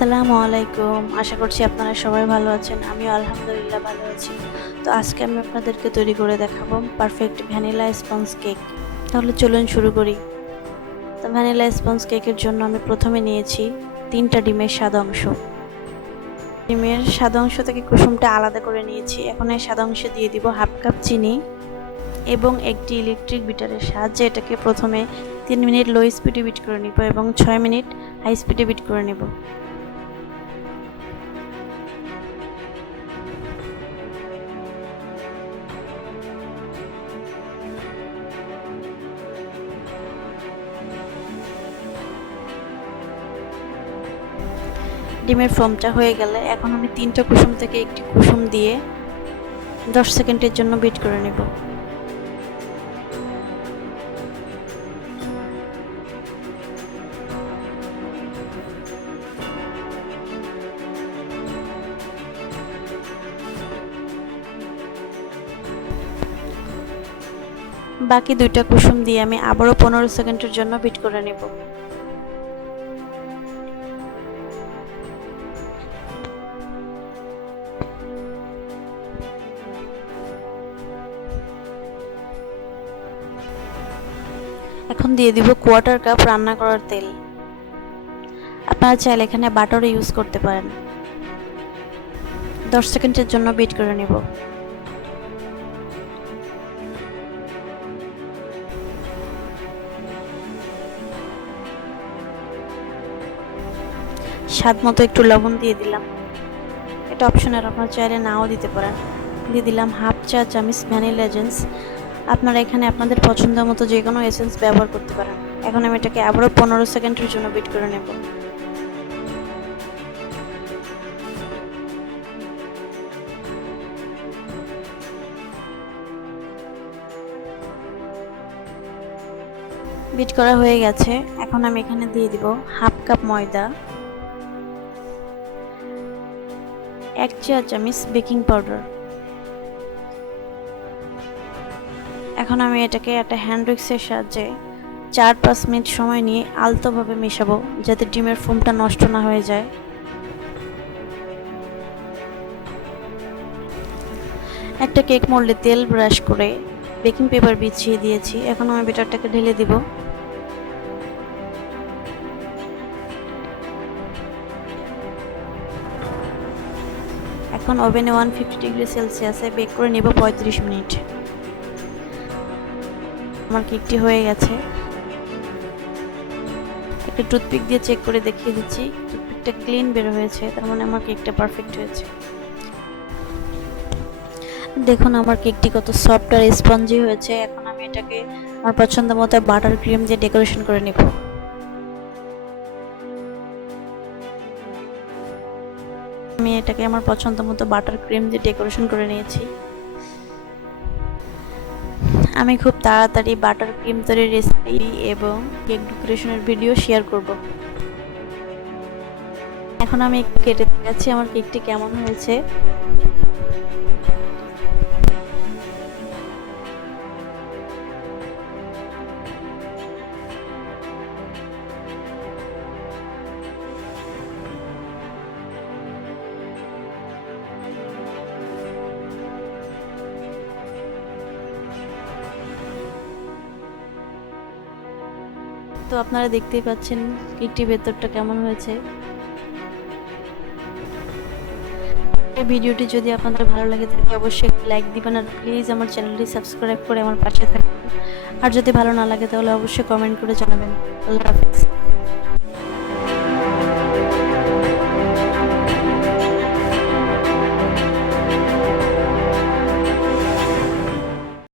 আসসালামু আলাইকুম। আশা করছি আপনারা সবাই ভালো আছেন। আমিও আলহামদুলিল্লাহ ভালো আছি। তো আজকে আমি আপনাদেরকে তৈরি করে দেখাবো পারফেক্ট ভ্যানিলা স্পঞ্জ কেক। তাহলে চলুন শুরু করি। তো ভ্যানিলা স্পঞ্জ কেকের জন্য আমি প্রথমে নিয়েছি 3টা ডিমের সাদা অংশ। ডিমের সাদা অংশ থেকে কুসুমটা আলাদা করে নিয়েছি। এখন এই সাদা অংশে দিয়ে দিব হাফ কাপ চিনি এবং একটি ইলেকট্রিক বিটারের সাহায্যে এটাকে প্রথমে 3 মিনিট লো স্পিডে বিট করে নিব এবং 6 মিনিট হাই স্পিডে বিট করে নেব। ডিমের ফোমটা হয়ে গেলে এখন আমি 3টা কুসুম থেকে একটি কুসুম দিয়ে 10 সেকেন্ডের জন্য বিট করে নেব। বাকি 2টা কুসুম দিয়ে আমি আবারও 15 সেকেন্ডের জন্য বিট করে নেব। এখন দিয়ে দিব 1/4 কাপ রান্না করার তেল। আপনারা চাইলে এখানে বাটারও ইউজ করতে পারেন। 10 সেকেন্ডের জন্য বিট করে নেব। স্বাদ মতো একটু লবণ দিয়ে দিলাম, এটা অপশনাল, আপনারা চাইলে নাও দিতে পারেন। দিয়ে দিলাম হাফ চা চামচ ভ্যানিলা এসেন্স। আপনারা এখানে আপনাদের পছন্দ মতো যে কোনো এসেন্স ব্যবহার করতে পারেন। এখন আমি এটাকে আবারও 15 সেকেন্ডের জন্য বিট করে নেব। বিট করা হয়ে গেছে। এখন আমি এখানে দিয়ে দিব হাফ কাপ ময়দা, 1 চা চামচ বেকিং পাউডার। এখন আমি এটাকে একটা হ্যান্ড উইক্সের সাহায্যে 4-5 মিনিট সময় নিয়ে আলতোভাবে মেশাবো, যাতে ডিমের ফোমটা নষ্ট না হয়ে যায়। একটা কেক মোল্ডে তেল ব্রাশ করে বেকিং পেপার বিছিয়ে দিয়েছি। এখন আমি ব্যাটারটাকে ঢেলে দিব। এখন ওভেনে 150 ডিগ্রি সেলসিয়াসে বেক করে নেব 35 মিনিট। আমার কেকটি হয়ে গেছে। একটা টুথপিক দিয়ে চেক করে দেখিয়ে দিচ্ছি, টুথপিকটা ক্লিন বের হয়েছে, তার মানে আমার কেকটা পারফেক্ট হয়েছে। দেখুন আমার কেকটি কত সফট আর স্পঞ্জি হয়েছে। এখন আমি এটাকে আমার পছন্দ মতো বাটার ক্রিম দিয়ে ডেকোরেশন করে নেব। আমি এটাকে আমার পছন্দ মতো বাটার ক্রিম দিয়ে ডেকোরেশন করে নিয়েছি। আমি খুব তাড়াতাড়ি বাটার ক্রিম তৈরির রেসিপি এবং কেক ডেকোরেশনের ভিডিও শেয়ার করব। এখন আমি একটু কেটে দেখাচ্ছি আমার কেকটি কেমন হয়েছে। তো আপনারা দেখতেই পাচ্ছেন কেকটির ভেতরটা কেমন হয়েছে। এই ভিডিওটি যদি আপনাদের ভালো লাগে তাহলে অবশ্যই লাইক দিবেন আর প্লিজ আমার চ্যানেলটি সাবস্ক্রাইব করে আমার পাশে থাকবেন। আর যদি ভালো না লাগে তাহলে অবশ্যই কমেন্ট করে জানাবেন। আল্লাহ হাফেজ।